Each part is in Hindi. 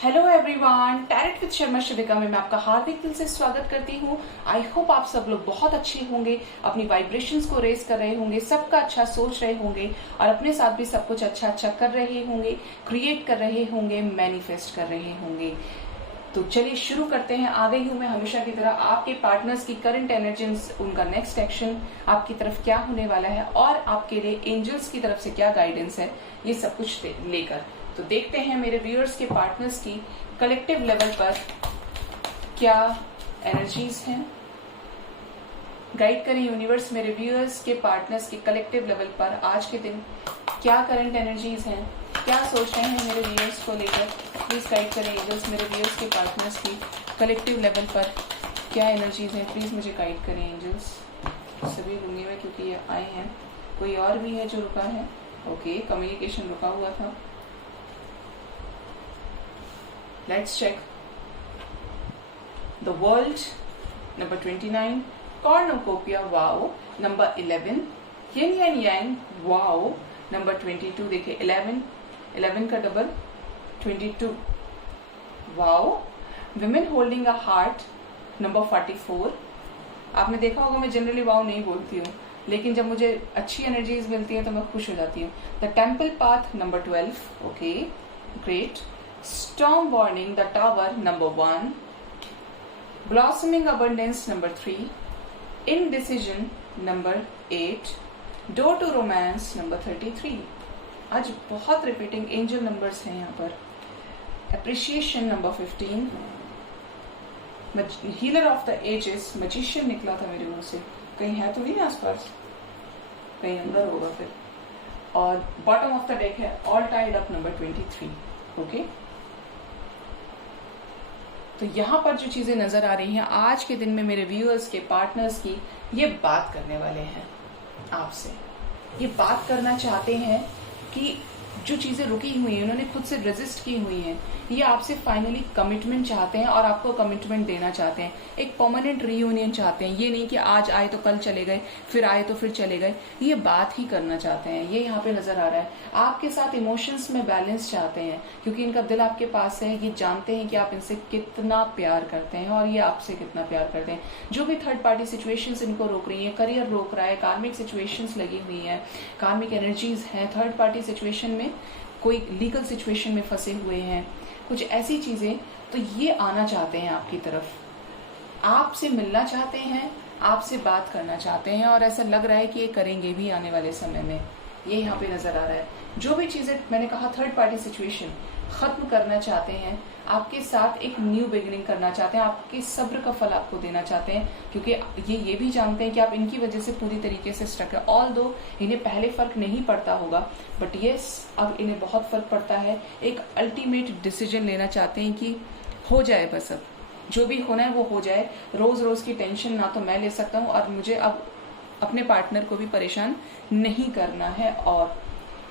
Hello everyone, tarot with Sharma Shivika में मैं आपका हार्दिक दिल से स्वागत करती हूँ। आई होप आप सब लोग बहुत अच्छे होंगे, अपनी वाइब्रेशंस को रेज कर रहे होंगे, सबका अच्छा सोच रहे होंगे और अपने साथ भी सब कुछ अच्छा अच्छा कर रहे होंगे, क्रिएट कर रहे होंगे, मैनिफेस्ट कर रहे होंगे। तो चलिए शुरू करते हैं। आ गई हूँ मैं हमेशा की तरह आपके पार्टनर्स की करंट एनर्जीज, उनका नेक्स्ट एक्शन आपकी तरफ क्या होने वाला है और आपके लिए एंजल्स की तरफ से क्या गाइडेंस है, ये सब कुछ लेकर। तो देखते हैं मेरे व्यूअर्स के पार्टनर्स की कलेक्टिव लेवल पर क्या एनर्जीज हैं। गाइड करें यूनिवर्स मेरे व्यूअर्स के पार्टनर्स के कलेक्टिव लेवल पर आज के दिन क्या करंट एनर्जीज हैं, क्या सोच रहे हैं मेरे व्यूअर्स को लेकर। प्लीज गाइड करें एंजल्स मेरे व्यूअर्स के पार्टनर्स की कलेक्टिव लेवल पर क्या एनर्जीज हैं। प्लीज मुझे गाइड करें एंजल्स। सभी लूंगी मैं क्योंकि ये आए हैं। कोई और भी है जो रुका है? ओके, कम्युनिकेशन रुका हुआ था। Let's check. The World, number 29. Cornucopia, wow. Number 11. Yin and Yang, wow. Number 22. देखिए 11 का double 22. Wow. Women holding a heart, number 44. आपने देखा होगा मैं जनरली वाव नहीं बोलती हूँ, लेकिन जब मुझे अच्छी एनर्जीज मिलती है तो मैं खुश हो जाती हूँ। The temple path, number 12. Okay, great. Storm warning, the tower, number 1. Blossoming abundance, number 3. Indecision, number 8. Door to romance, number 33. आज बहुत रिपीटिंग एंजल नंबर्स हैं यहाँ पर। Appreciation, number 15. Healer of the ages, magician निकला था मेरे मुंह से। कहीं है तो नहीं आसपास, कहीं अंदर होगा फिर। और बॉटम ऑफ द डेक है all tied up, number 23. Okay, तो यहाँ पर जो चीजें नजर आ रही हैं आज के दिन में मेरे व्यूअर्स के पार्टनर्स की, ये बात करने वाले हैं आपसे। ये बात करना चाहते हैं कि जो चीजें रुकी हुई हैं, उन्होंने खुद से रेजिस्ट की हुई हैं, ये आपसे फाइनली कमिटमेंट चाहते हैं और आपको कमिटमेंट देना चाहते हैं। एक परमानेंट रीयूनियन चाहते हैं। ये नहीं कि आज आए तो कल चले गए, फिर आए तो फिर चले गए। ये बात ही करना चाहते हैं। ये यहाँ पे नजर आ रहा है। आपके साथ इमोशंस में बैलेंस चाहते हैं क्योंकि इनका दिल आपके पास है। ये जानते हैं कि आप इनसे कितना प्यार करते हैं और ये आपसे कितना प्यार करते हैं। जो भी थर्ड पार्टी सिचुएशंस इनको रोक रही है, करियर रोक रहा है, कार्मिक सिचुएशंस लगी हुई है, कार्मिक एनर्जीज हैं, थर्ड पार्टी सिचुएशन में कोई लीगल सिचुएशन में फंसे हुए हैं, कुछ ऐसी चीजें, तो ये आना चाहते हैं आपकी तरफ, आपसे मिलना चाहते हैं, आपसे बात करना चाहते हैं और ऐसा लग रहा है कि ये करेंगे भी आने वाले समय में। ये यहाँ पे नजर आ रहा है। जो भी चीजें मैंने कहा थर्ड पार्टी सिचुएशन खत्म करना चाहते हैं, आपके साथ एक न्यू बिगिनिंग करना चाहते हैं, आपके सब्र का फल आपको देना चाहते हैं क्योंकि ये भी जानते हैं कि आप इनकी वजह से पूरी तरीके से स्टक है। ऑल दो इन्हें पहले फर्क नहीं पड़ता होगा, बट यस अब इन्हें बहुत फर्क पड़ता है। एक अल्टीमेट डिसीजन लेना चाहते हैं कि हो जाए, बस अब जो भी होना है वो हो जाए। रोज रोज की टेंशन ना तो मैं ले सकता हूँ और मुझे अब अपने पार्टनर को भी परेशान नहीं करना है। और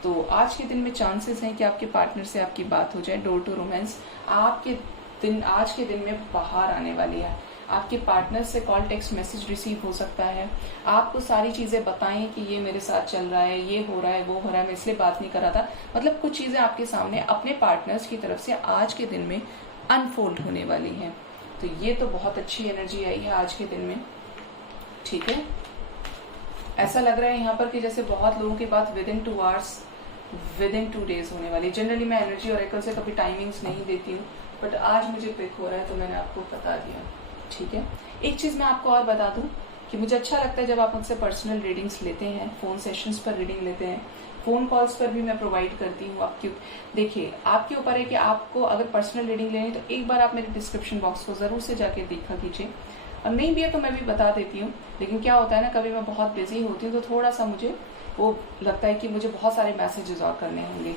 तो आज के दिन में चांसेस हैं कि आपके पार्टनर से आपकी बात हो जाए। डोर टू रोमांस आपके दिन आज के दिन में बाहर आने वाली है। आपके पार्टनर से कॉल, टेक्स्ट मैसेज रिसीव हो सकता है। आपको सारी चीजें बताएं कि ये मेरे साथ चल रहा है, ये हो रहा है, वो हो रहा है, मैं इसलिए बात नहीं कर रहा था। मतलब कुछ चीजें आपके सामने अपने पार्टनर्स की तरफ से आज के दिन में अनफोल्ड होने वाली हैं। तो ये तो बहुत अच्छी एनर्जी आई है आज के दिन में। ठीक है, ऐसा लग रहा है यहाँ पर कि जैसे बहुत लोगों की बात with in 2 hours, with in 2 days होने वाली। जनरली मैं एनर्जी ऑरेकल से कभी टाइमिंग्स नहीं देती हूँ, बट आज मुझे पिक हो रहा है तो मैंने आपको बता दिया। ठीक है, एक चीज मैं आपको और बता दूं कि मुझे अच्छा लगता है जब आप मुझसे पर्सनल रीडिंग्स लेते हैं, फोन सेशंस पर रीडिंग लेते हैं, फोन कॉल्स पर भी मैं प्रोवाइड करती हूँ। आप क्यों, देखिए आपके ऊपर है कि आपको अगर पर्सनल रीडिंग लेनी तो एक बार आप मेरे डिस्क्रिप्शन बॉक्स को जरूर से जाके देखा कीजिए। और नहीं भी है तो मैं भी बता देती हूँ, लेकिन क्या होता है ना, कभी मैं बहुत बिजी होती हूँ तो थोड़ा सा मुझे वो लगता है कि मुझे बहुत सारे मैसेजेस और करने होंगे।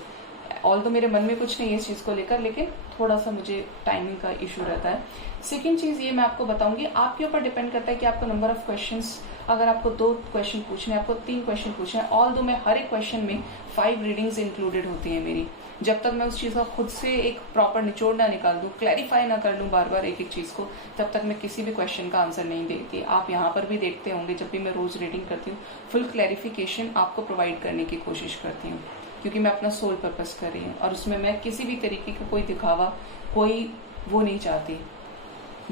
ऑल तो मेरे मन में कुछ नहीं है इस चीज को लेकर, लेकिन थोड़ा सा मुझे टाइमिंग का इशू रहता है। सेकेंड चीज ये मैं आपको बताऊंगी, आपके ऊपर डिपेंड करता है कि आपको नंबर ऑफ क्वेश्चंस, अगर आपको 2 क्वेश्चन पूछने, आपको 3 क्वेश्चन पूछने हैं। ऑल दो मैं हर एक क्वेश्चन में 5 रीडिंग्स इंक्लूडेड होती है मेरी। जब तक मैं उस चीज का खुद से एक प्रॉपर निचोड़ ना निकाल दूं, क्लैरिफाई ना कर लूं बार बार एक एक चीज को, तब तक मैं किसी भी क्वेश्चन का आंसर नहीं देती। आप यहाँ पर भी देखते होंगे जब भी मैं रोज रीडिंग करती हूँ, फुल क्लैरिफिकेशन आपको प्रोवाइड करने की कोशिश करती हूँ। क्योंकि मैं अपना सोल पर्पस कर रही हूँ और उसमें मैं किसी भी तरीके का कोई दिखावा, कोई वो नहीं चाहती।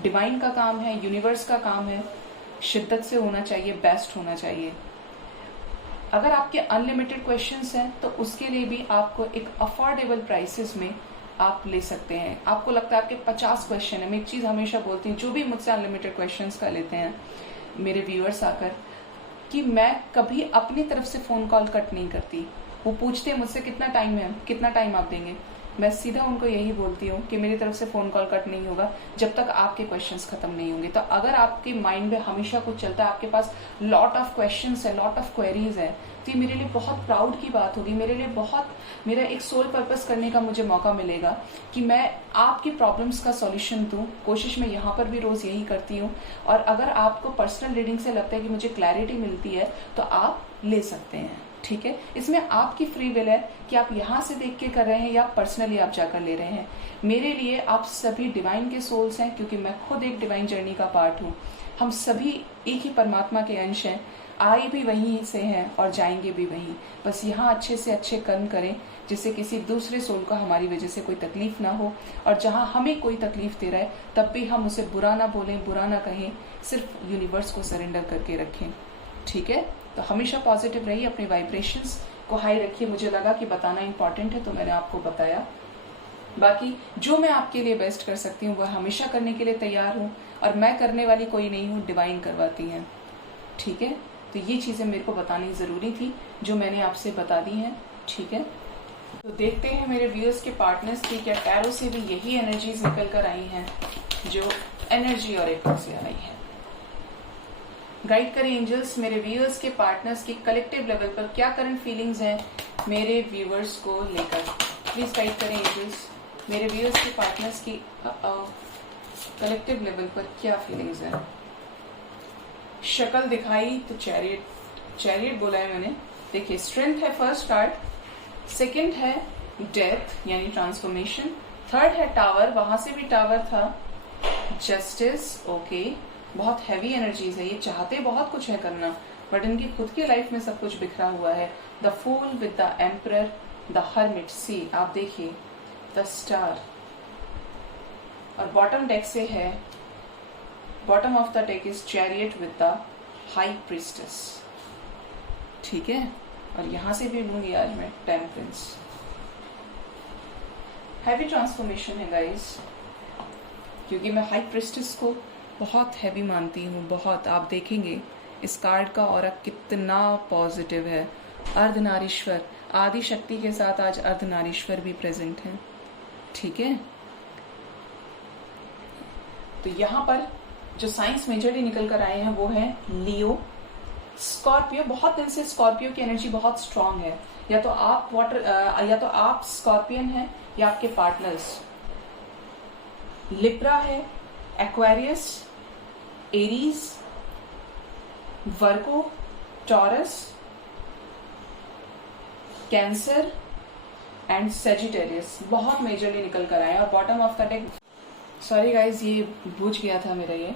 डिवाइन का काम है, यूनिवर्स का काम है, शिद्दत से होना चाहिए, बेस्ट होना चाहिए। अगर आपके अनलिमिटेड क्वेश्चंस हैं तो उसके लिए भी आपको एक अफोर्डेबल प्राइसेस में आप ले सकते हैं। आपको लगता है आपके 50 क्वेश्चन है, मैं एक चीज हमेशा बोलती हूँ, जो भी मुझसे अनलिमिटेड क्वेश्चंस का लेते हैं मेरे व्यूअर्स आकर, कि मैं कभी अपनी तरफ से फोन कॉल कट नहीं करती। वो पूछते हैं मुझसे कितना टाइम है, कितना टाइम आप देंगे, मैं सीधा उनको यही बोलती हूँ कि मेरी तरफ से फोन कॉल कट नहीं होगा जब तक आपके क्वेश्चंस खत्म नहीं होंगे। तो अगर आपके माइंड में हमेशा कुछ चलता है, आपके पास लॉट ऑफ क्वेश्चंस है, लॉट ऑफ क्वेरीज है, तो ये मेरे लिए बहुत प्राउड की बात होगी, मेरे लिए बहुत, मेरा एक सोल पर्पस करने का मुझे मौका मिलेगा कि मैं आपकी प्रॉब्लम्स का सॉल्यूशन दूं। कोशिश मैं यहाँ पर भी रोज यही करती हूँ। और अगर आपको पर्सनल रीडिंग से लगता है कि मुझे क्लैरिटी मिलती है तो आप ले सकते हैं, ठीक है। इसमें आपकी फ्री विल है कि आप यहाँ से देख के कर रहे हैं या पर्सनली आप जाकर ले रहे हैं। मेरे लिए आप सभी डिवाइन के सोल्स हैं, क्योंकि मैं खुद एक डिवाइन जर्नी का पार्ट हूँ। हम सभी एक ही परमात्मा के अंश हैं, आए भी वहीं से हैं और जाएंगे भी वहीं। बस यहाँ अच्छे से अच्छे कर्म करें जिससे किसी दूसरे सोल को हमारी वजह से कोई तकलीफ ना हो, और जहाँ हमें कोई तकलीफ दे रहा है तब भी हम उसे बुरा ना बोलें, बुरा ना कहें, सिर्फ यूनिवर्स को सरेंडर करके रखें, ठीक है। तो हमेशा पॉजिटिव रहिए, अपने वाइब्रेशंस को हाई रखिए। मुझे लगा कि बताना इंपॉर्टेंट है तो मैंने आपको बताया। बाकी जो मैं आपके लिए बेस्ट कर सकती हूँ वह हमेशा करने के लिए तैयार हूँ, और मैं करने वाली कोई नहीं हूँ, डिवाइन करवाती हैं, ठीक है। तो ये चीजें मेरे को बतानी जरूरी थी जो मैंने आपसे बता दी हैं, ठीक है। तो देखते हैं मेरे व्यूअर्स के पार्टनर्स की क्या टैरो से भी यही एनर्जीज निकल कर आई हैं जो एनर्जी और एक से आई है। गाइड करें एंजल्स मेरे व्यूअर्स के पार्टनर्स की कलेक्टिव लेवल पर क्या करंट फीलिंग्स हैं मेरे व्यूअर्स को लेकर। प्लीज गाइड करें एंजल्स मेरे व्यूअर्स के पार्टनर्स की कलेक्टिव लेवल पर क्या फीलिंग्स हैं। शक्ल दिखाई तो चैरियट बोला है मैंने। देखिए, स्ट्रेंथ है फर्स्ट कार्ड, सेकंड है डेथ यानी ट्रांसफॉर्मेशन, थर्ड है टावर, वहां से भी टावर था, जस्टिस, ओके। बहुत हैवी एनर्जीज है, ये चाहते बहुत कुछ है करना बट इनकी खुद की लाइफ में सब कुछ बिखरा हुआ है। The fool with the emperor, the hermit, see आप देखिए द स्टार, और बॉटम डेक से है, bottom of the deck is chariot with the high priestess, ठीक है। और यहां से भी लूंगी आज मैं टेम्परेंस। हैवी ट्रांसफॉर्मेशन है गाइस, क्योंकि मैं हाई प्रीस्टेस को बहुत हैवी मानती हूँ, बहुत। आप देखेंगे इस कार्ड का ऑरा कितना पॉजिटिव है। अर्धनारीश्वर, आदि शक्ति के साथ आज अर्धनारीश्वर भी प्रेजेंट है, ठीक है। तो यहाँ पर जो साइंस मेजरली निकल कर आए हैं वो है लियो, स्कॉर्पियो। बहुत दिन से स्कॉर्पियो की एनर्जी बहुत स्ट्रांग है, या तो आप या तो आप स्कॉर्पियन हैं या आपके पार्टनर्स। लिब्रा है, Aquarius, Aries, Virgo, taurus, cancer and Sagittarius बहुत मेजरली निकल कर आए। और bottom of the deck, sorry guys ये बूझ गया था मेरा ये।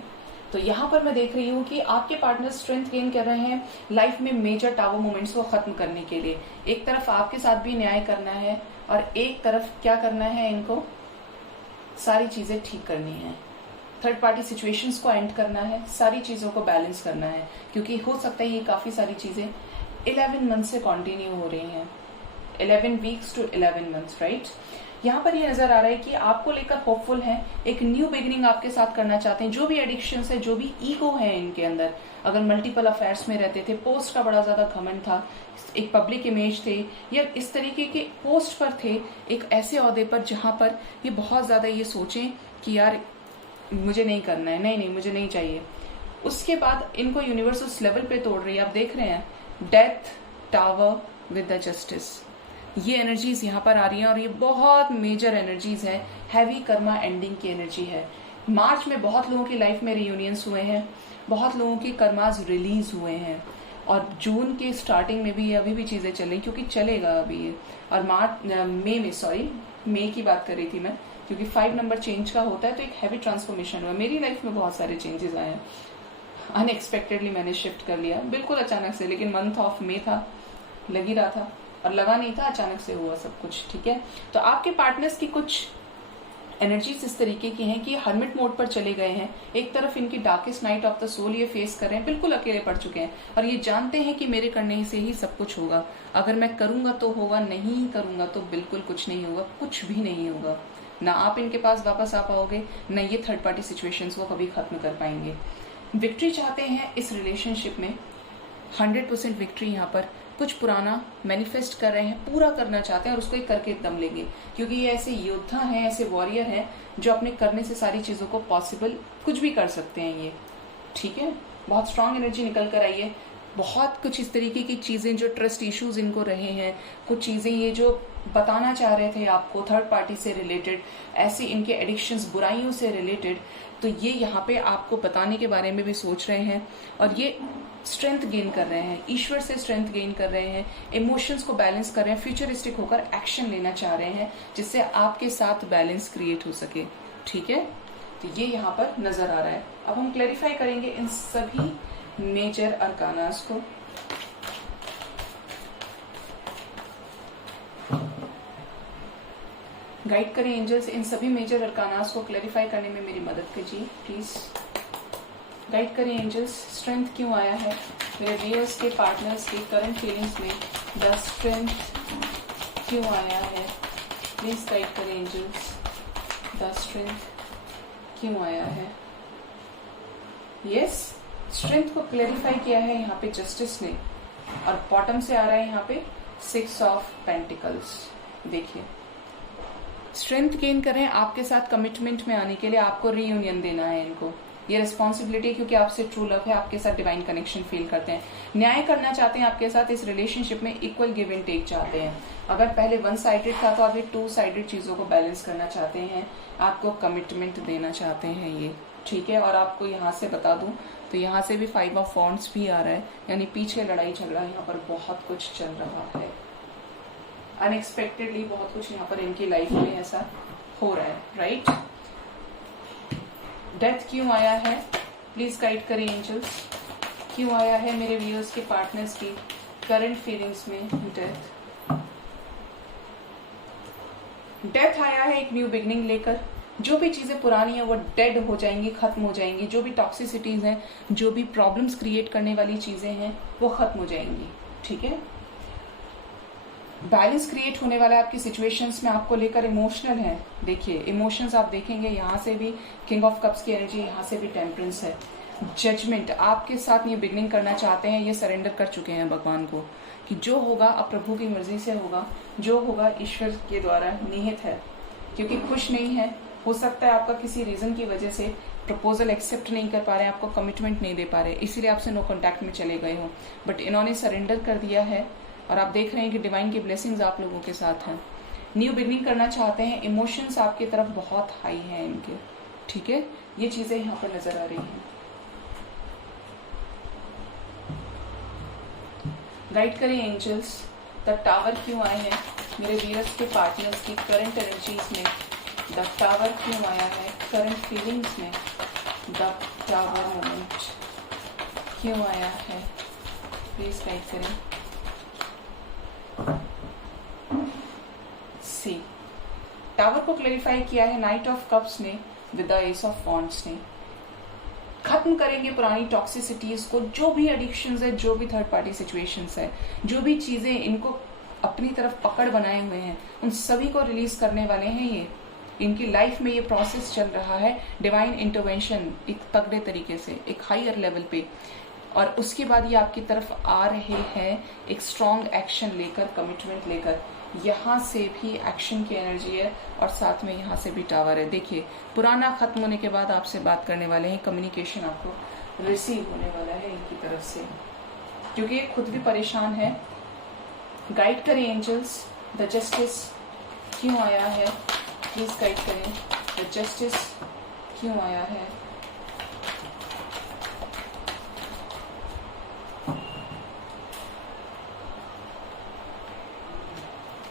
तो यहाँ पर मैं देख रही हूँ कि आपके पार्टनर स्ट्रेंथ गेन कर रहे हैं लाइफ में मेजर टावर मोमेंट्स को खत्म करने के लिए। एक तरफ आपके साथ भी न्याय करना है और एक तरफ क्या करना है, इनको सारी चीजें ठीक करनी है, थर्ड पार्टी सिचुएशंस को एंड करना है, सारी चीजों को बैलेंस करना है, क्योंकि हो सकता है ये काफी सारी चीजें 11 मंथ से कंटिन्यू हो रही हैं, 11 वीक्स टू 11 मंथ्स, राइट। यहाँ पर ये नजर आ रहा है कि आपको लेकर होपफुल हैं, एक न्यू बिगिनिंग आपके साथ करना चाहते हैं। जो भी एडिक्शंस है, जो भी ईगो है इनके अंदर, अगर मल्टीपल अफेयर्स में रहते थे, पोस्ट का बड़ा ज्यादा घमंड था, एक पब्लिक इमेज थे, या इस तरीके के पोस्ट पर थे, एक ऐसे ओहदे पर जहां पर ये बहुत ज्यादा ये सोचें कि यार मुझे नहीं करना है, नहीं मुझे नहीं चाहिए। उसके बाद इनको यूनिवर्स उस लेवल पे तोड़ रही है। आप देख रहे हैं death, tower with the justice, ये एनर्जीज यहाँ पर आ रही हैं और ये बहुत मेजर एनर्जीज है, हैवी कर्मा एंडिंग की एनर्जी है। मार्च में बहुत लोगों की लाइफ में रियूनियंस हुए हैं, बहुत लोगों के कर्माज रिलीज हुए हैं, और जून के स्टार्टिंग में भी ये अभी भी चीजें चल रही, क्योंकि चलेगा अभी ये। और मई की बात कर रही थी मैं, क्योंकि 5 नंबर चेंज का होता है तो एक हैवी ट्रांसफॉर्मेशन हुआ। मेरी लाइफ में बहुत सारे चेंजेस आए हैं, अनएक्सपेक्टेडली मैंने शिफ्ट कर लिया, बिल्कुल अचानक से, लेकिन मंथ ऑफ मई था, लग ही रहा था और लगा नहीं था, अचानक से हुआ सब कुछ। ठीक है, तो आपके पार्टनर्स की कुछ एनर्जीज इस तरीके की हैं कि हर्मिट मोड पर चले गए हैं। एक तरफ इनकी darkest night of the soul ये फेस कर रहे हैं, बिल्कुल अकेले पड़ चुके हैं और ये जानते हैं कि मेरे करने से ही सब कुछ होगा। अगर मैं करूंगा तो होगा, नहीं करूंगा तो बिल्कुल कुछ नहीं होगा, कुछ भी नहीं होगा। ना आप इनके पास वापस आ पाओगे, ना ये थर्ड पार्टी सिचुएशंस को कभी खत्म कर पाएंगे। विक्ट्री चाहते हैं इस रिलेशनशिप में, 100% विक्ट्री। यहाँ पर कुछ पुराना मैनिफेस्ट कर रहे हैं, पूरा करना चाहते हैं और उसको एक करके दम लेंगे, क्योंकि ये ऐसे योद्धा हैं, ऐसे वॉरियर हैं जो अपने करने से सारी चीजों को पॉसिबल कुछ भी कर सकते हैं ये। ठीक है, बहुत स्ट्रांग एनर्जी निकल कर आई है। बहुत कुछ इस तरीके की चीजें जो ट्रस्ट इश्यूज इनको रहे हैं, कुछ चीजें ये जो बताना चाह रहे थे आपको थर्ड पार्टी से रिलेटेड, ऐसी इनके एडिक्शंस, बुराइयों से रिलेटेड, तो ये यहाँ पे आपको बताने के बारे में भी सोच रहे हैं और ये स्ट्रेंथ गेन कर रहे हैं, ईश्वर से स्ट्रेंथ गेन कर रहे हैं, इमोशंस को बैलेंस कर रहे हैं, फ्यूचरिस्टिक होकर एक्शन लेना चाह रहे हैं जिससे आपके साथ बैलेंस क्रिएट हो सके। ठीक है, तो ये यहाँ पर नजर आ रहा है। अब हम क्लैरिफाई करेंगे इन सभी मेजर अरकानास को। गाइड करें एंजल्स, इन सभी मेजर अरकानास को क्लैरिफाई करने में मेरी मदद कीजिए प्लीज। गाइड करें एंजल्स, स्ट्रेंथ क्यों आया है मेरे व्यूअर्स के, पार्टनर्स के करंट फीलिंग्स में, द स्ट्रेंथ क्यों आया है, प्लीज गाइड करें एंजल्स, द स्ट्रेंथ क्यों आया है। यस, स्ट्रेंथ को क्लैरिफाई किया है यहाँ पे जस्टिस ने और बॉटम से आ रहा है यहाँ पे 6 ऑफ पेंटिकल्स। देखिए, स्ट्रेंथ गेन कर रहे हैं आपके साथ कमिटमेंट में आने के लिए, आपको रीयूनियन देना है इनको, ये रिस्पॉन्सिबिलिटी है क्योंकि आपसे ट्रू लव है, आपके साथ डिवाइन कनेक्शन फील करते हैं, न्याय करना चाहते हैं आपके साथ, इस रिलेशनशिप में इक्वल गिव एंड टेक चाहते हैं। अगर पहले 1 साइडेड था तो अभी 2 साइडेड चीजों को बैलेंस करना चाहते हैं, आपको कमिटमेंट देना चाहते हैं ये। ठीक है, और आपको यहाँ से बता दूं तो यहाँ से भी 5 ऑफ वॉन्ड्स भी आ रहा है, यानी पीछे लड़ाई झगड़ा यहाँ पर बहुत कुछ चल रहा है, अनएक्सपेक्टेडली बहुत कुछ यहाँ पर इनकी लाइफ में ऐसा हो रहा है। राइट, डेथ क्यों आया है, प्लीज गाइड करें एंजल्स, क्यों आया है मेरे व्यूअर्स के पार्टनर्स की करंट फीलिंग्स में डेथ। डेथ आया है एक न्यू बिगनिंग लेकर, जो भी चीजें पुरानी है वो डेड हो जाएंगी, खत्म हो जाएंगी, जो भी टॉक्सिसिटीज हैं, जो भी प्रॉब्लम्स क्रिएट करने वाली चीजें हैं वो खत्म हो जाएंगी। ठीक है, बैलेंस क्रिएट होने वाला है आपकी सिचुएशंस में, आपको लेकर इमोशनल है। देखिए, इमोशंस आप देखेंगे यहाँ से भी किंग ऑफ कप्स की एनर्जी, यहाँ से भी टेम्परेंस है, जजमेंट आपके साथ ये बिगनिंग करना चाहते हैं, ये सरेंडर कर चुके हैं भगवान को कि जो होगा अब प्रभु की मर्जी से होगा, जो होगा ईश्वर के द्वारा निहित है, क्योंकि खुश नहीं है। हो सकता है आपका किसी रीजन की वजह से प्रपोजल एक्सेप्ट नहीं कर पा रहे हैं, आपको कमिटमेंट नहीं दे पा रहे, इसीलिए आपसे नो कॉन्टैक्ट में चले गए हो, बट इन्होंने सरेंडर कर दिया है और आप देख रहे हैं कि डिवाइन की ब्लेसिंग्स आप लोगों के साथ हैं। न्यू बिगनिंग करना चाहते हैं, इमोशंस आपकी तरफ बहुत हाई हैं इनके। ठीक है, ये चीजें यहाँ पर नजर आ रही हैं। गाइड करें एंजल्स, द टावर क्यों आए हैं मेरे व्यूअर्स के पार्टनर्स की करंट एनर्जीज में, द टावर क्यों आया है करंट फीलिंग्स में, द टावर मोमेंट क्यों आया है, प्लीज गाइड करें। सी, टावर को क्लैरिफाई किया है नाइट ऑफ कप्स ने with the S of wands ने। खत्म करेंगे पुरानी टॉक्सिसिटीज को, जो भी एडिक्शंस है, जो भी थर्ड पार्टी सिचुएशंस है, जो भी चीजें इनको अपनी तरफ पकड़ बनाए हुए हैं, उन सभी को रिलीज करने वाले हैं ये। इनकी लाइफ में ये प्रोसेस चल रहा है, डिवाइन इंटरवेंशन एक तगड़े तरीके से, एक हायर लेवल पे, और उसके बाद ये आपकी तरफ आ रहे हैं एक स्ट्रॉन्ग एक्शन लेकर, कमिटमेंट लेकर। यहाँ से भी एक्शन की एनर्जी है और साथ में यहाँ से भी टावर है। देखिए, पुराना खत्म होने के बाद आपसे बात करने वाले हैं, कम्युनिकेशन आपको रिसीव होने वाला है इनकी तरफ से, क्योंकि ये खुद भी परेशान है। गाइड करें एंजल्स, द जस्टिस क्यों आया है, प्लीज गाइड करें, द जस्टिस क्यों आया है।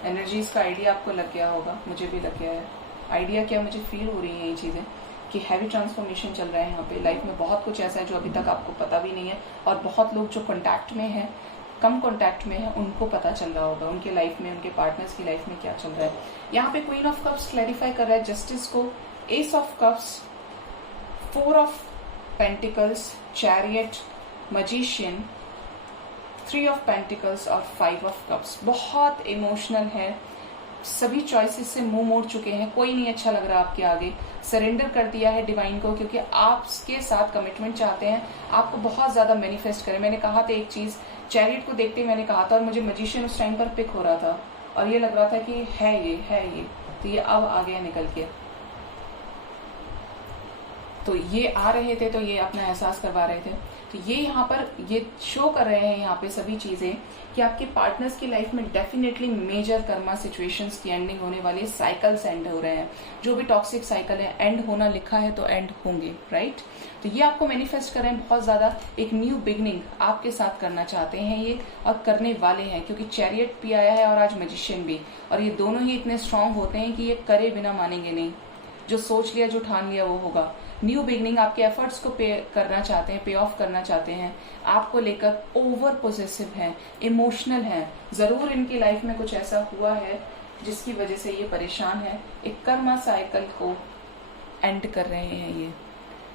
एनर्जीज का आइडिया आपको लग गया होगा, मुझे भी लग गया है। आइडिया क्या, मुझे फील हो रही है ये चीजें कि हैवी ट्रांसफॉर्मेशन चल रहा है यहाँ पे। लाइफ में बहुत कुछ ऐसा है जो अभी तक आपको पता भी नहीं है, और बहुत लोग जो कांटेक्ट में हैं कम कॉन्टैक्ट में है उनको पता चल रहा होगा उनके लाइफ में, उनके पार्टनर्स की लाइफ में क्या चल रहा है। यहाँ पे क्वीन ऑफ कप्स क्लैरिफाई कर रहा है जस्टिस को, S of cups, 4 of pentacles, chariot, magician, 3 of pentacles और 5 ऑफ कप्स। बहुत इमोशनल है, सभी चॉइसेस से मुंह मोड़ चुके हैं, कोई नहीं अच्छा लग रहा आपके आगे, सरेंडर कर दिया है डिवाइन को, क्योंकि आपके साथ कमिटमेंट चाहते हैं, आपको बहुत ज्यादा मैनिफेस्ट करें। मैंने कहा था एक चीज, चैरियट को देखते ही मैंने कहा था, और मुझे मैजिशियन उस टाइम पर पिक हो रहा था और ये लग रहा था कि है ये, तो ये अब आ गया निकल के। तो ये आ रहे थे तो ये अपना एहसास करवा रहे थे। तो ये यहाँ पर ये शो कर रहे हैं यहाँ पे सभी चीजें कि आपके पार्टनर्स की लाइफ में डेफिनेटली मेजर कर्मा सिचुएशंस की एंडिंग होने वाली, साइकिल्स एंड हो रहे हैं। जो भी टॉक्सिक साइकिल है, एंड होना लिखा है तो एंड होंगे, राइट। तो ये आपको मैनिफेस्ट कर रहे हैं बहुत ज्यादा, एक न्यू बिगनिंग आपके साथ करना चाहते हैं ये, और करने वाले हैं, क्योंकि चैरियट भी आया है और आज मैजिशियन भी, और ये दोनों ही इतने स्ट्रांग होते हैं कि ये करे बिना मानेंगे नहीं। जो सोच लिया, जो ठान लिया वो होगा। न्यू बिगनिंग, आपके एफर्ट्स को पे करना चाहते हैं, पे ऑफ करना चाहते हैं, आपको लेकर ओवर पोजेसिव है, इमोशनल है। जरूर इनकी लाइफ में कुछ ऐसा हुआ है जिसकी वजह से ये परेशान है, एक कर्मा साइकिल को एंड कर रहे हैं ये।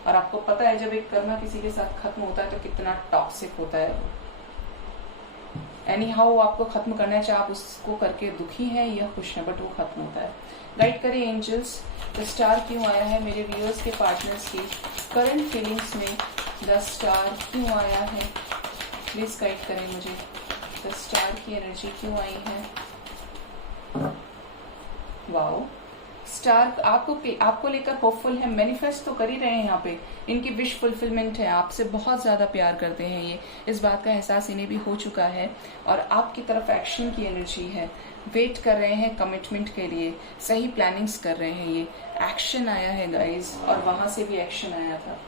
और आपको पता है जब एक कर्मा किसी के साथ खत्म होता है तो कितना टॉक्सिक होता है वो। एनी हाउ आपको खत्म करना है, चाहे आप उसको करके दुखी हैं या खुश हैं, बट वो खत्म होता है। गाइड करें एंजल्स, द स्टार क्यों आया है मेरे व्यूअर्स के पार्टनर्स की करंट फीलिंग्स में, द स्टार क्यों आया है, प्लीज गाइड करें मुझे, द स्टार की एनर्जी क्यों आई है। वाओ, स्टार आपको लेकर होपफुल है, मैनिफेस्ट तो कर ही रहे हैं यहाँ पे, इनकी विश फुलफिलमेंट है, आपसे बहुत ज्यादा प्यार करते हैं ये, इस बात का एहसास इन्हें भी हो चुका है, और आपकी तरफ एक्शन की एनर्जी है, वेट कर रहे हैं कमिटमेंट के लिए, सही प्लानिंग्स कर रहे हैं ये। एक्शन आया है गाइज, और वहां से भी एक्शन आया था।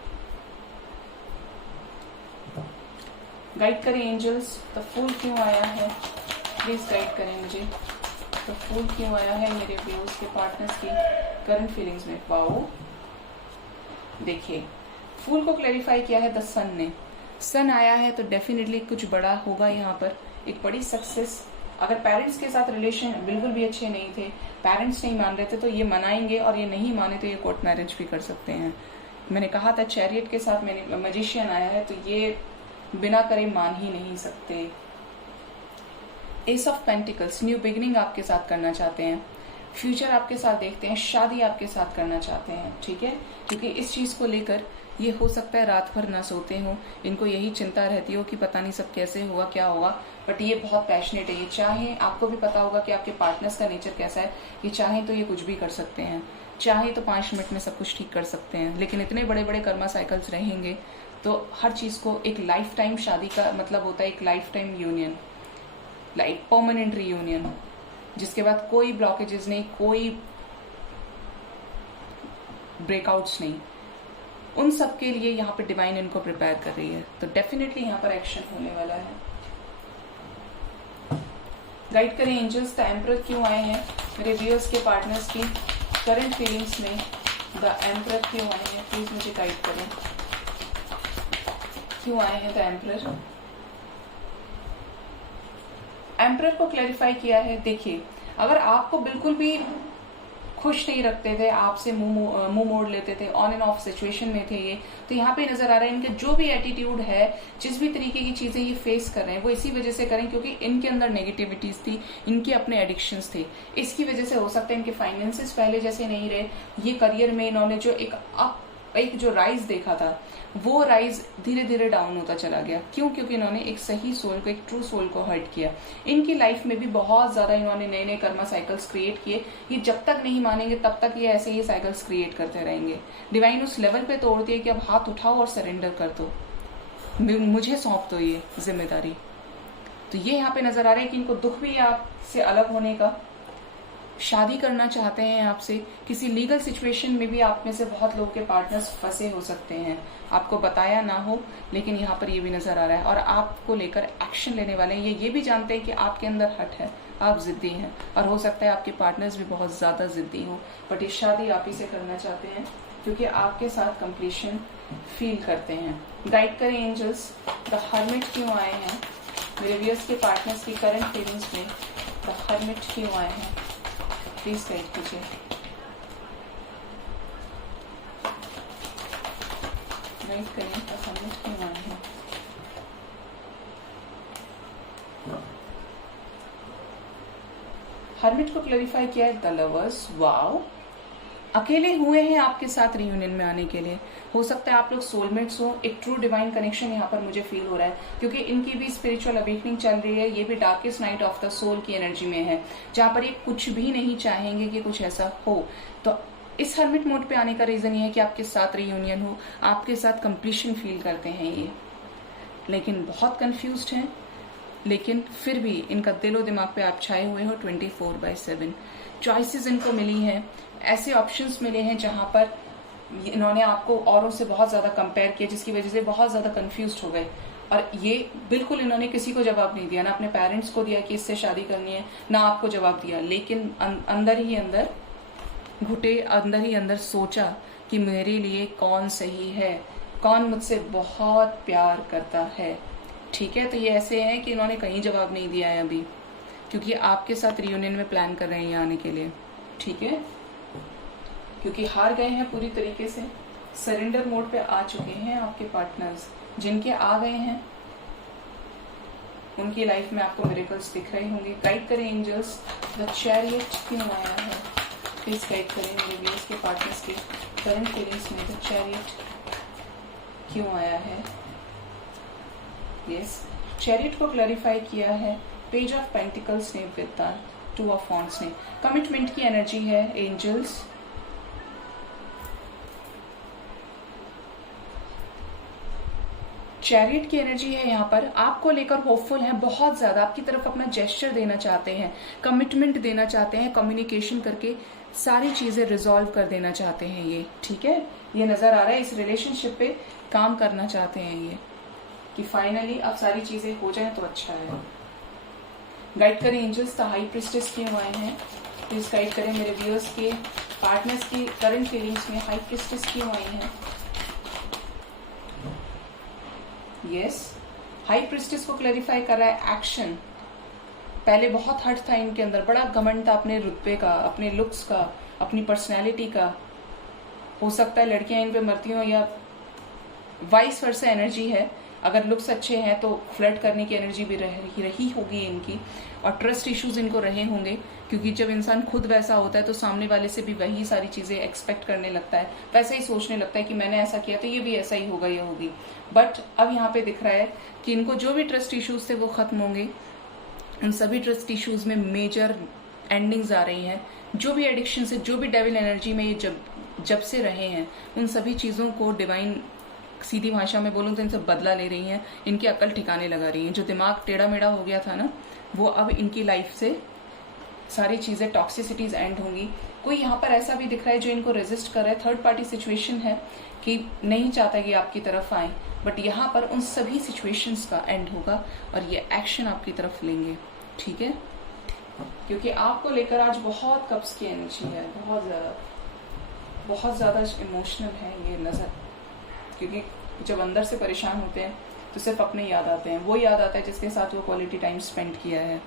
गाइड करें एंजल्स, तो फूल क्यों आया है, प्लीज गाइड करें मुझे, तो फूल क्यों आया है मेरे व्यूअर्स के पार्टनर्स की करंट फीलिंग्स में। वाओ, देखिए फूल को क्लैरिफाई किया है द सन ने, सन आया है तो डेफिनेटली कुछ बड़ा होगा यहाँ पर, एक बड़ी सक्सेस। अगर पेरेंट्स के साथ रिलेशन बिल्कुल भी अच्छे नहीं थे, पेरेंट्स नहीं मान रहे थे, तो ये मनाएंगे, और ये नहीं माने तो ये कोर्ट मैरिज भी कर सकते हैं। मैंने कहा था चैरियट के साथ मैंने मैजिशियन आया है तो ये बिना करे मान ही नहीं सकते। S of pentacles, new beginning आपके साथ करना चाहते हैं, फ्यूचर आपके साथ देखते हैं, शादी आपके साथ करना चाहते हैं, ठीक है। क्योंकि इस चीज को लेकर ये हो सकता है रात भर ना सोते हो, इनको यही चिंता रहती हो कि पता नहीं सब कैसे होगा, क्या होगा, बट ये बहुत पैशनेट है। ये चाहे, आपको भी पता होगा कि आपके पार्टनर्स का नेचर कैसा है, ये चाहे तो ये कुछ भी कर सकते हैं, चाहे तो 5 मिनट में सब कुछ ठीक कर सकते हैं, लेकिन इतने बड़े बड़े कर्मा साइकिल्स रहेंगे तो हर चीज को एक लाइफ टाइम, शादी का मतलब होता है एक life time union, like permanent reunion, जिसके बाद कोई ब्लॉकेजेस नहीं, कोई ब्रेकआउट्स नहीं, उन सब के लिए यहाँ पे डिवाइन इनको प्रिपेयर कर रही है। तो डेफिनेटली यहाँ पर एक्शन होने वाला है। गाइड करें एंजल्स, द एम्परर क्यों आए हैं मेरे व्यूअर्स के पार्टनर्स की करंट फीलिंग्स में, द एम्परर क्यों आए हैं, प्लीज मुझे गाइड करें, क्यों आए हैं द एम्परर। एम्परर को क्लैरिफाई किया है। देखिए, अगर आपको बिल्कुल भी खुश नहीं रखते थे, आपसे मुंह मोड़ लेते थे, ऑन एंड ऑफ सिचुएशन में थे ये, तो यहाँ पे नजर आ रहा है इनके जो भी एटीट्यूड है, जिस भी तरीके की चीजें ये फेस कर रहे हैं, वो इसी वजह से करें क्योंकि इनके अंदर नेगेटिविटीज थी, इनके अपने एडिक्शंस थे। इसकी वजह से हो सकता है इनके फाइनेंसेस पहले जैसे नहीं रहे, ये करियर में इन्होंने जो एक जो राइज देखा था, वो राइज धीरे धीरे डाउन होता चला गया। क्यों? क्योंकि इन्होंने एक सही सोल को, एक ट्रू सोल को हर्ट किया। इनकी लाइफ में भी बहुत ज्यादा इन्होंने नए नए कर्मा साइकिल्स क्रिएट किए। ये जब तक नहीं मानेंगे तब तक ये ऐसे ही साइकिल्स क्रिएट करते रहेंगे। डिवाइन उस लेवल पे तोड़ती है कि अब हाथ उठाओ और सरेंडर कर दो, मुझे सौंप दो ये जिम्मेदारी। तो ये यहाँ पे नजर आ रहा है कि इनको दुख भी आपसे अलग होने का, शादी करना चाहते हैं आपसे, किसी लीगल सिचुएशन में भी आप में से बहुत लोगों के पार्टनर्स फंसे हो सकते हैं, आपको बताया ना हो, लेकिन यहाँ पर ये भी नजर आ रहा है। और आपको लेकर एक्शन लेने वाले हैं। ये भी जानते हैं कि आपके अंदर हट है, आप जिद्दी हैं, और हो सकता है आपके पार्टनर्स भी बहुत ज्यादा जिद्दी हो, बट ये शादी आप ही से करना चाहते हैं क्योंकि आपके साथ कंप्लीशन फील करते हैं। गाइड करें एंजल्स, द हर्मिट क्यों आए हैं मेरे व्यूअर्स के पार्टनर्स की करंट फीलिंग्स में द हर्मिट क्यों आए हैं, प्लीज गाइड कीजिए। गाइड करें द हर्मिट क्यों आए हैं। हर्मिट को क्लैरिफाई किया है द लवर्स। वाओ, अकेले हुए हैं आपके साथ रियूनियन में आने के लिए। हो सकता है आप लोग सोलमेट्स हो, एक ट्रू डिवाइन कनेक्शन यहाँ पर मुझे फील हो रहा है, क्योंकि इनकी भी स्पिरिचुअल अवेकनिंग चल रही है। ये भी darkest night of the soul की एनर्जी में है, जहां पर ये कुछ भी नहीं चाहेंगे कि कुछ ऐसा हो। तो इस हर्मिट मोड पे आने का रीजन ये है कि आपके साथ रियूनियन हो, आपके साथ कंप्लीशन फील करते हैं ये, लेकिन बहुत कंफ्यूज्ड हैं। लेकिन फिर भी इनका दिलो दिमाग पे आप छाए हुए हो 24/7। चॉइसेस इनको मिली हैं, ऐसे ऑप्शंस मिले हैं जहां पर इन्होंने आपको औरों से बहुत ज्यादा कंपेयर किया, जिसकी वजह से बहुत ज्यादा कंफ्यूज्ड हो गए। और ये बिल्कुल इन्होंने किसी को जवाब नहीं दिया, ना अपने पेरेंट्स को दिया कि इससे शादी करनी है, ना आपको जवाब दिया, लेकिन अंदर ही अंदर घुटे, अंदर ही अंदर सोचा कि मेरे लिए कौन सही है, कौन मुझसे बहुत प्यार करता है। ठीक है, तो ये ऐसे हैं कि इन्होंने कहीं जवाब नहीं दिया है अभी, क्योंकि आपके साथ रियूनियन में प्लान कर रहे हैं यहाँ आने के लिए। ठीक है, क्योंकि हार गए हैं पूरी तरीके से, सरेंडर मोड पे आ चुके हैं आपके पार्टनर्स। जिनके आ गए हैं उनकी लाइफ में आपको मिरेकल्स दिख रहे होंगे। गाइड करें एंजल्स, द चैरियट क्यों आया है, प्लीज गाइड करें मेरे व्यूअर्स के पार्टनर्स के करंट फीलिंग्स में द चैरियट क्यों आया है। यस, चैरियट को क्लैरिफाई किया है पेज ऑफ पेंटिकल्स ने विद द 2 ऑफ वॉन्ड्स ने। कमिटमेंट की एनर्जी है एंजल्स। चैरियट की एनर्जी है यहाँ पर, आपको लेकर होपफुल हैं बहुत ज्यादा, आपकी तरफ अपना जेस्चर देना चाहते हैं, कमिटमेंट देना चाहते हैं, कम्युनिकेशन करके सारी चीजें रिजॉल्व कर देना चाहते हैं ये। ठीक है, ये नजर आ रहा है, इस रिलेशनशिप पे काम करना चाहते हैं ये, कि फाइनली अब सारी चीजें हो जाएं तो अच्छा है। गाइड करें एंजल्स, द हाई प्रिस्टेस क्यों आए हैं, प्लीज गाइड करें मेरे व्यूअर्स के पार्टनर्स की करंट फीलिंग्स में हाई प्रिस्टेस क्यों आई हैं। यस, हाई प्रिस्टेस को क्लैरिफाई कर रहा है एक्शन। पहले बहुत हट था इनके अंदर, बड़ा घमंड था अपने रुतबे का, अपने लुक्स का, अपनी पर्सनैलिटी का। हो सकता है लड़कियां इन पे मरती हो या वाइस वर्सा एनर्जी है। अगर लुक्स अच्छे हैं तो फ्लर्ट करने की एनर्जी भी रही होगी इनकी, और ट्रस्ट इश्यूज इनको रहे होंगे, क्योंकि जब इंसान खुद वैसा होता है तो सामने वाले से भी वही सारी चीजें एक्सपेक्ट करने लगता है, वैसे ही सोचने लगता है कि मैंने ऐसा किया तो ये भी ऐसा ही होगा या होगी। बट अब यहाँ पे दिख रहा है कि इनको जो भी ट्रस्ट इश्यूज थे वो खत्म होंगे। उन सभी ट्रस्ट इश्यूज में मेजर एंडिंग्स आ रही हैं। जो भी एडिक्शन से, जो भी डेविल एनर्जी में ये जब से रहे हैं, उन सभी चीजों को डिवाइन, सीधी भाषा में बोलूं तो इनसे बदला ले रही हैं, इनकी अकल ठिकाने लगा रही हैं। जो दिमाग टेढ़ा मेढ़ा हो गया था ना, वो अब इनकी लाइफ से सारी चीजें, टॉक्सिसिटीज एंड होंगी। कोई यहाँ पर ऐसा भी दिख रहा है जो इनको रेजिस्ट कर रहा है, थर्ड पार्टी सिचुएशन है कि नहीं चाहता कि आपकी तरफ आए, बट यहाँ पर उन सभी सिचुएशंस का एंड होगा और ये एक्शन आपकी तरफ लेंगे। ठीक है, क्योंकि आपको लेकर आज बहुत कब्ज की एनर्जी है, बहुत ज्यादा इमोशनल है ये नजर, क्योंकि जब अंदर से परेशान होते हैं तो सिर्फ अपने याद आते हैं, वो याद आता है जिसके साथ वो क्वालिटी टाइम स्पेंड किया है।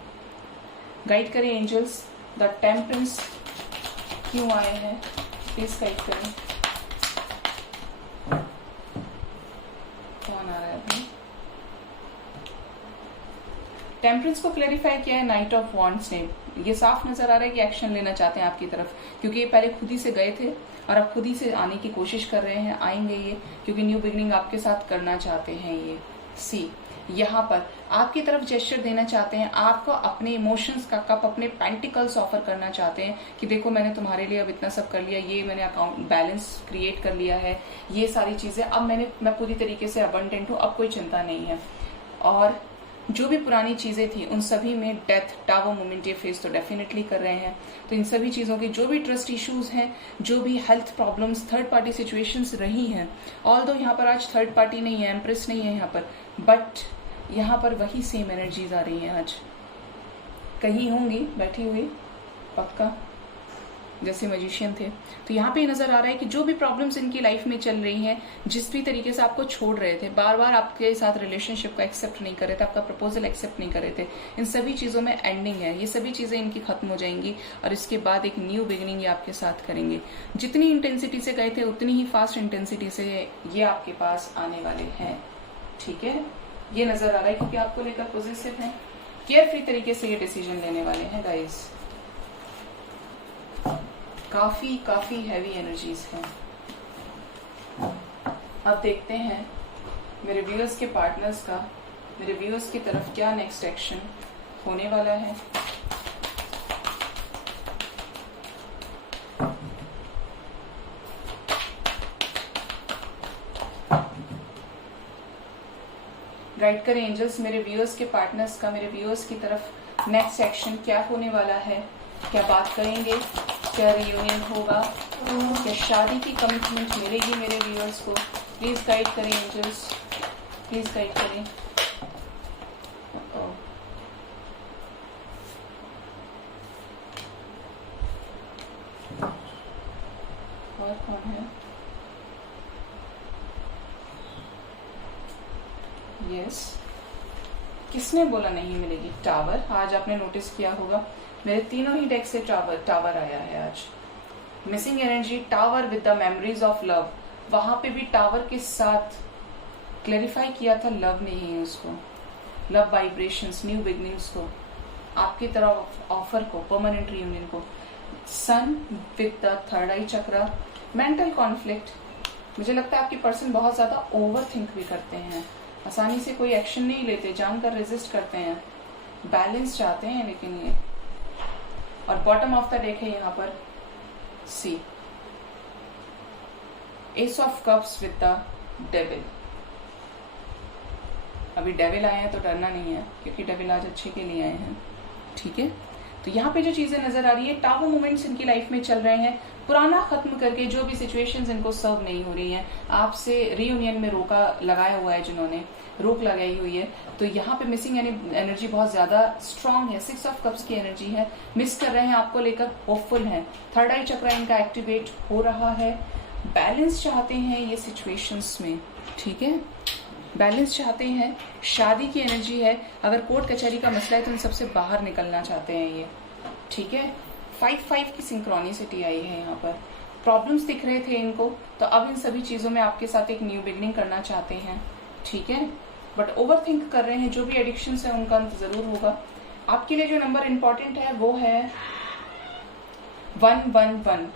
गाइड करें एंजल्स, द टेम्परेंस क्यों आए हैं, प्लीज गाइड करें। कौन आ रहा है अभी? टेम्परेंस को क्लैरिफाई किया है नाइट ऑफ वॉन्ड्स ने। ये साफ नजर आ रहा है कि एक्शन लेना चाहते हैं आपकी तरफ, क्योंकि ये पहले खुद ही से गए थे और अब खुद ही से आने की कोशिश कर रहे हैं, आएंगे ये, क्योंकि न्यू बिगनिंग आपके साथ करना चाहते हैं ये। सी, यहाँ पर आपकी तरफ जेस्चर देना चाहते हैं, आपको अपने इमोशंस का कप, अपने पेंटिकल्स ऑफर करना चाहते हैं कि देखो मैंने तुम्हारे लिए अब इतना सब कर लिया, ये मैंने अकाउंट बैलेंस क्रिएट कर लिया है, ये सारी चीजें अब मैं पूरी तरीके से अबंडेंट हूँ, अब कोई चिंता नहीं है। और जो भी पुरानी चीजें थी उन सभी में डेथ, टावर मोमेंट ये फेस तो डेफिनेटली कर रहे हैं। तो इन सभी चीजों की, जो भी ट्रस्ट इश्यूज हैं, जो भी health problems, third party situations रही हैं, ऑल्दो यहाँ पर आज थर्ड पार्टी नहीं है, एम्प्रेस नहीं है यहाँ पर, बट यहाँ पर वही सेम एनर्जीज आ रही हैं। आज कहीं होंगी बैठी हुई, पक्का जैसे मैजिशियन थे। तो यहाँ पे नजर आ रहा है कि जो भी प्रॉब्लम्स इनकी लाइफ में चल रही हैं, जिस भी तरीके से आपको छोड़ रहे थे, बार बार आपके साथ रिलेशनशिप को एक्सेप्ट नहीं कर रहे थे, आपका प्रपोजल एक्सेप्ट नहीं कर रहे थे, इन सभी चीजों में एंडिंग है। ये सभी चीजें इनकी खत्म हो जाएंगी और इसके बाद एक न्यू बिगिनिंग ये आपके साथ करेंगे। जितनी इंटेंसिटी से गए थे उतनी ही फास्ट इंटेंसिटी से ये आपके पास आने वाले हैं। ठीक है, ये नजर आ रहा है क्योंकि आपको लेकर पॉजिटिव है, केयरफ्री तरीके से ये डिसीजन लेने वाले हैं गाइस। काफी हैवी एनर्जीज हैं। अब देखते हैं मेरे व्यूअर्स के पार्टनर्स का मेरे व्यूअर्स की तरफ क्या नेक्स्ट एक्शन होने वाला है। गाइड करें एंजल्स मेरे व्यूअर्स के पार्टनर्स का मेरे व्यूअर्स की तरफ नेक्स्ट एक्शन क्या होने वाला है। क्या बात करेंगे, क्या रियूनियन होगा, क्या शादी की कमिटमेंट मिलेगी मेरे व्यूअर्स को। प्लीज गाइड करें एंजल्स, प्लीज गाइड करें। और कौन है? यस, किसने बोला नहीं मिलेगी? टावर। आज आपने नोटिस किया होगा मेरे तीनों ही डेक से टावर आया है आज। Missing energy, tower with the memories of love. वहां पे भी टावर के साथ क्लैरिफाई किया था लव नहीं है उसको, लव वाइब्रेशंस, न्यू बिगनिंग्स को, आपकी तरफ ऑफर को, परमानेंट रियूनियन को। सन with the third I chakra, mental conflict. मुझे लगता है आपकी पर्सन बहुत ज्यादा ओवर थिंक भी करते हैं, आसानी से कोई एक्शन नहीं लेते, जानकर रेजिस्ट करते हैं, बैलेंस चाहते हैं लेकिन ये। और बॉटम ऑफ द डेक है यहाँ पर see, ace of cups with the devil. अभी डेविल आए हैं तो डरना नहीं है क्योंकि डेविल आज अच्छे के लिए आए हैं। ठीक है, तो यहाँ पे जो चीजें नजर आ रही है, टावर मोमेंट्स इनकी लाइफ में चल रहे हैं, पुराना खत्म करके जो भी सिचुएशंस इनको सर्व नहीं हो रही हैं, आपसे रियूनियन में रोका लगाया हुआ है, जिन्होंने रोक लगाई हुई है। तो यहाँ पे मिसिंग एनर्जी बहुत ज्यादा स्ट्रांग है, 6 ऑफ कप्स की एनर्जी है, मिस कर रहे हैं, आपको लेकर होपफुल है। थर्ड आई चक्र इनका एक्टिवेट हो रहा है, बैलेंस चाहते हैं ये सिचुएशंस में। ठीक है, बैलेंस चाहते हैं, शादी की एनर्जी है, अगर कोर्ट कचहरी का मसला है तो इन सबसे बाहर निकलना चाहते हैं ये। ठीक है, 5-5 की सिंक्रोनिसिटी आई है यहाँ पर। प्रॉब्लम्स दिख रहे थे इनको, तो अब इन सभी चीजों में आपके साथ एक न्यू बिगनिंग करना चाहते हैं। ठीक है, बट ओवर थिंक कर रहे हैं, जो भी एडिक्शंस है उनका अंत जरूर होगा। आपके लिए जो नंबर इंपॉर्टेंट है वो है 111,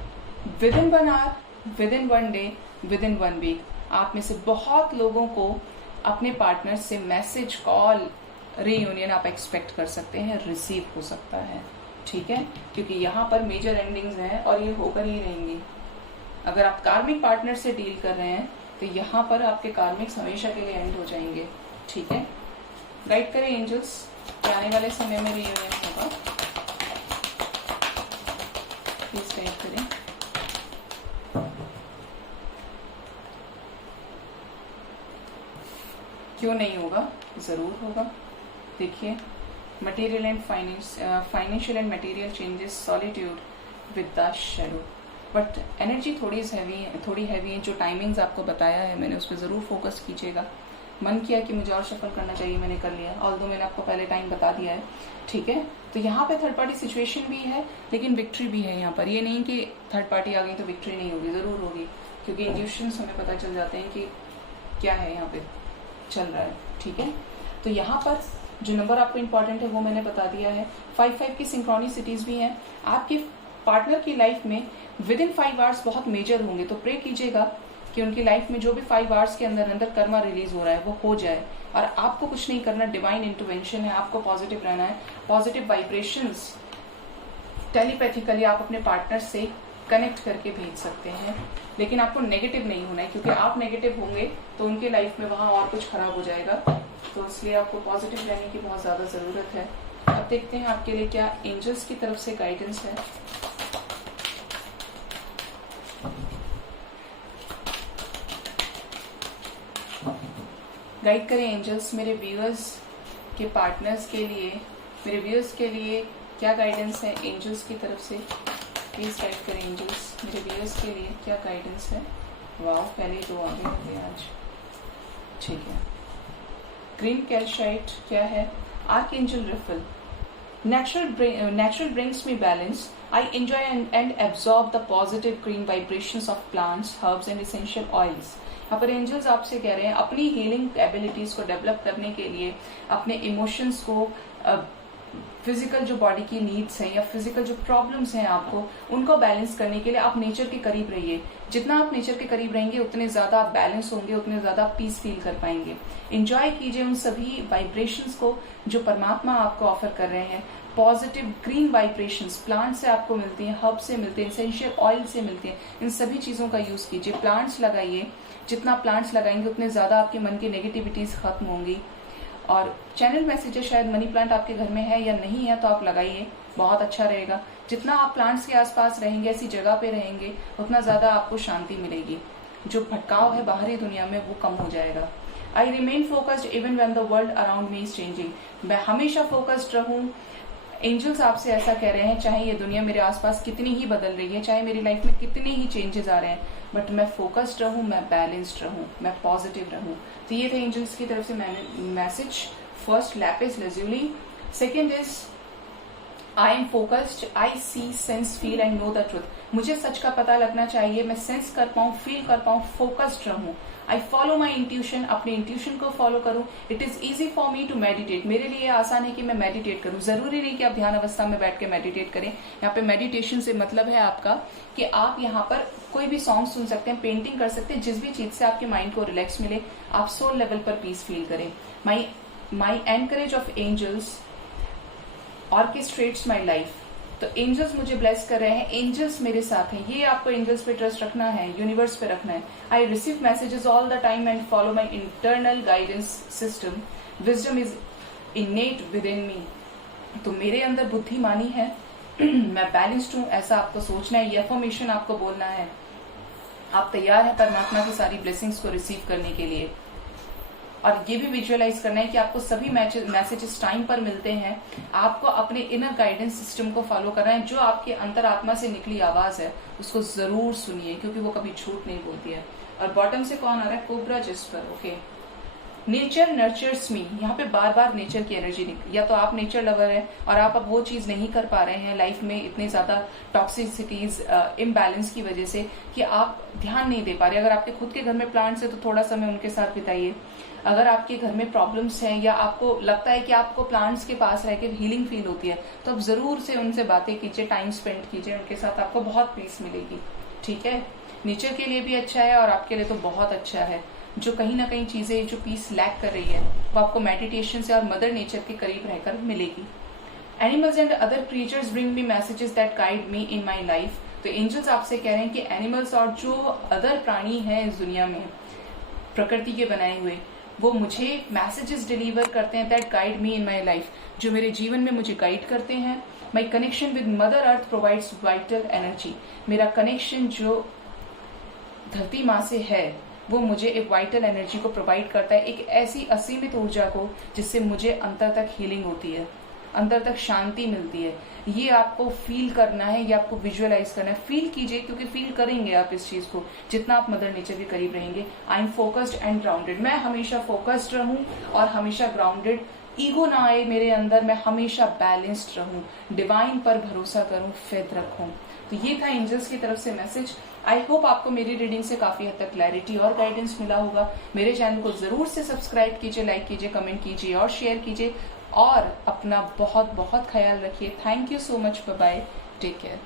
within 1 hour, within 1 day, within 1 week. आप में से बहुत लोगों को अपने पार्टनर से मैसेज, कॉल, रीयूनियन आप एक्सपेक्ट कर सकते हैं, रिसीव हो सकता है। ठीक है, क्योंकि यहाँ पर मेजर एंडिंग्स हैं और ये होकर ही रहेंगी। अगर आप कार्मिक पार्टनर से डील कर रहे हैं तो यहाँ पर आपके कार्मिक्स हमेशा के लिए एंड हो जाएंगे। ठीक है, गाइड करें एंजल्स कि आने वाले समय में रीयूनियन होगा, प्लीज गाइड करें। क्यों नहीं होगा, जरूर होगा। देखिए, material and financial and material changes, solitude with the shadow. But energy थोड़ी हैवी है। जो टाइमिंग्स आपको बताया है मैंने, उस पर जरूर फोकस कीजिएगा। मन किया कि मुझे और सफल करना चाहिए, मैंने कर लिया, ऑल्दो मैंने आपको पहले टाइम बता दिया है। ठीक है, तो यहाँ पे थर्ड पार्टी सिचुएशन भी है लेकिन विक्ट्री भी है यहाँ पर। ये नहीं कि थर्ड पार्टी आ गई तो विक्ट्री नहीं होगी, जरूर होगी, क्योंकि इंट्यूशंस हमें पता चल जाते हैं कि क्या है यहाँ पे चल रहा है। ठीक है, तो यहाँ पर जो नंबर आपको इंपॉर्टेंट है वो मैंने बता दिया है। 5-5 की सिंक्रोनिसिटीज भी हैं। आपके पार्टनर की लाइफ में विद इन 5 आवर्स बहुत मेजर होंगे, तो प्रे कीजिएगा कि उनकी लाइफ में जो भी 5 आवर्स के अंदर अंदर कर्मा रिलीज हो रहा है वो हो जाए। और आपको कुछ नहीं करना, डिवाइन इंटरवेंशन है, आपको पॉजिटिव रहना है। पॉजिटिव वाइब्रेशंस टेलीपैथिकली आप अपने पार्टनर से कनेक्ट करके भेज सकते हैं, लेकिन आपको नेगेटिव नहीं होना है, क्योंकि आप नेगेटिव होंगे तो उनके लाइफ में वहां और कुछ खराब हो जाएगा। तो इसलिए आपको पॉजिटिव रहने की बहुत ज्यादा जरूरत है। अब देखते हैं आपके लिए क्या एंजल्स की तरफ से गाइडेंस है। गाइड करें एंजल्स मेरे व्यूअर्स के पार्टनर्स के लिए, मेरे व्यूअर्स के लिए क्या गाइडेंस है एंजल्स की तरफ से। प्लीज गाइड करें एंजल्स मेरे व्यूअर्स के लिए, क्या गाइडेंस है। वाह, पहले ही 2 आगे लगे आज, ठीक है। ग्रीन कैल्साइट क्या है, archangel Raphael. Natural brings me balance. I enjoy and absorb the positive green vibrations of plants, herbs and essential oils. यहाँ पर एंजल्स आपसे कह रहे हैं अपनी हीलिंग एबिलिटीज को डेवलप करने के लिए, अपने इमोशंस को, फिजिकल जो बॉडी की नीड्स हैं या फिजिकल जो प्रॉब्लम्स हैं आपको, उनको बैलेंस करने के लिए आप नेचर के करीब रहिए। जितना आप नेचर के करीब रहेंगे उतने ज्यादा आप बैलेंस होंगे, उतने ज्यादा पीस फील कर पाएंगे। एंजॉय कीजिए उन सभी वाइब्रेशंस को जो परमात्मा आपको ऑफर कर रहे हैं। पॉजिटिव ग्रीन वाइब्रेशंस प्लांट से आपको मिलती हैं, हर्ब से मिलती हैं, एसेंशियल ऑयल से मिलती हैं। इन सभी चीजों का यूज कीजिए। प्लांट्स लगाइए, जितना प्लांट्स लगाएंगे उतने ज्यादा आपके मन की नेगेटिविटीज खत्म होंगी। और चैनल मैसेज है, शायद मनी प्लांट आपके घर में है या नहीं है तो आप लगाइए, बहुत अच्छा रहेगा। जितना आप प्लांट्स के आसपास रहेंगे, ऐसी जगह पे रहेंगे, उतना ज्यादा आपको शांति मिलेगी। जो भटकाव है बाहरी दुनिया में वो कम हो जाएगा। I remain focused even when the world around me is changing. मैं हमेशा फोकस्ड रहूं। एंजल्स आपसे ऐसा कह रहे हैं, चाहे ये दुनिया मेरे आसपास कितनी ही बदल रही है, चाहे मेरी लाइफ में कितने ही चेंजेस आ रहे हैं, बट मैं फोकस्ड रहूं, मैं बैलेंस्ड रहूं, मैं पॉजिटिव रहूं। तो ये थे एंजल्स की तरफ से मैसेज। First, lapis lazuli. Second is I am focused, I see, sense, feel and know the truth. मुझे सच का पता लगना चाहिए, मैं सेंस कर पाऊं, फील कर पाऊं, फोकस्ड रहूं। आई फॉलो माई इंट्यूशन, अपने इंट्यूशन को फॉलो करूं। It is easy for me to meditate, मेरे लिए आसान है कि मैं मेडिटेट करूं। जरूरी नहीं कि आप ध्यान अवस्था में बैठ के मेडिटेट करें। यहाँ पे मेडिटेशन से मतलब है आपका कि आप यहाँ पर कोई भी सॉन्ग सुन सकते हैं, पेंटिंग कर सकते हैं, जिस भी चीज से आपके माइंड को रिलैक्स मिले, आप सोल लेवल पर पीस फील करें। My encourage of angels orchestrates my life. तो एंजल्स मुझे ब्लेस कर रहे हैं, एंजल्स मेरे साथ हैं। ये आपको एंजल्स पे ट्रस्ट रखना है, यूनिवर्स पे रखना है। I receive messages all the time and follow my internal guidance system. Wisdom is innate within me. तो मेरे अंदर बुद्धिमानी है, मैं बैलेंस्ड हूं, ऐसा आपको सोचना है, ये अफर्मेशन आपको बोलना है। आप तैयार हैं परमात्मा की सारी ब्लेसिंग्स को रिसीव करने के लिए। और ये भी विजुअलाइज करना है कि आपको सभी मैसेजेस टाइम पर मिलते हैं। आपको अपने इनर गाइडेंस सिस्टम को फॉलो करना है। जो आपके अंतरात्मा से निकली आवाज है उसको जरूर सुनिए, क्योंकि वो कभी झूठ नहीं बोलती है। और बॉटम से कौन आ रहा है, कोबरा जिस्पर। ओके, नेचर नर्चर्स मी। यहाँ पे बार बार नेचर की एनर्जी, या तो आप नेचर लवर हैं और आप अब वो चीज नहीं कर पा रहे हैं लाइफ में, इतनी ज्यादा टॉक्सिसिटीज, इम्बैलेंस की वजह से कि आप ध्यान नहीं दे पा रहे। अगर आपके खुद के घर में प्लांट्स है तो थोड़ा समय उनके साथ बिताइए। अगर आपके घर में प्रॉब्लम्स हैं या आपको लगता है कि आपको प्लांट्स के पास रह के हीलिंग फील होती है, तो आप जरूर से उनसे बातें कीजिए, टाइम स्पेंड कीजिए उनके साथ, आपको बहुत पीस मिलेगी। ठीक है, नेचर के लिए भी अच्छा है और आपके लिए तो बहुत अच्छा है। जो कहीं ना कहीं चीजें जो पीस लैक कर रही है वो आपको मेडिटेशन से और मदर नेचर के करीब रहकर मिलेगी। Animals and other creatures bring me messages that guide me in my life. तो एंजल्स आपसे कह रहे हैं कि एनिमल्स और जो अदर प्राणी हैं इस दुनिया में प्रकृति के बनाए हुए, वो मुझे मैसेजेस डिलीवर करते हैं that guide me in my life, जो मेरे जीवन में मुझे गाइड करते हैं। My connection with mother earth provides vital energy. मेरा कनेक्शन जो धरती माँ से है वो मुझे एक वाइटल एनर्जी को प्रोवाइड करता है, एक ऐसी असीमित ऊर्जा को जिससे मुझे अंतर तक हीलिंग होती है, अंदर तक शांति मिलती है। ये आपको फील करना है, ये आपको विजुअलाइज करना है। फील कीजिए, क्योंकि फील करेंगे आप इस चीज को जितना आप मदर नेचर के करीब रहेंगे। आई एम फोकस्ड एंड ग्राउंडेड। मैं हमेशा फोकस्ड रहूं और हमेशा ग्राउंडेड। ईगो ना आए मेरे अंदर, मैं हमेशा बैलेंस्ड रहूं, डिवाइन पर भरोसा करूं, फेथ रखूं। तो ये था एंजल्स की तरफ से मैसेज। आई होप आपको मेरी रीडिंग से काफी हद तक क्लैरिटी और गाइडेंस मिला होगा। मेरे चैनल को जरूर से सब्सक्राइब कीजिए, लाइक कीजिए, कमेंट कीजिए और शेयर कीजिए। और अपना बहुत बहुत ख्याल रखिए। Thank you so much, bye bye, take care.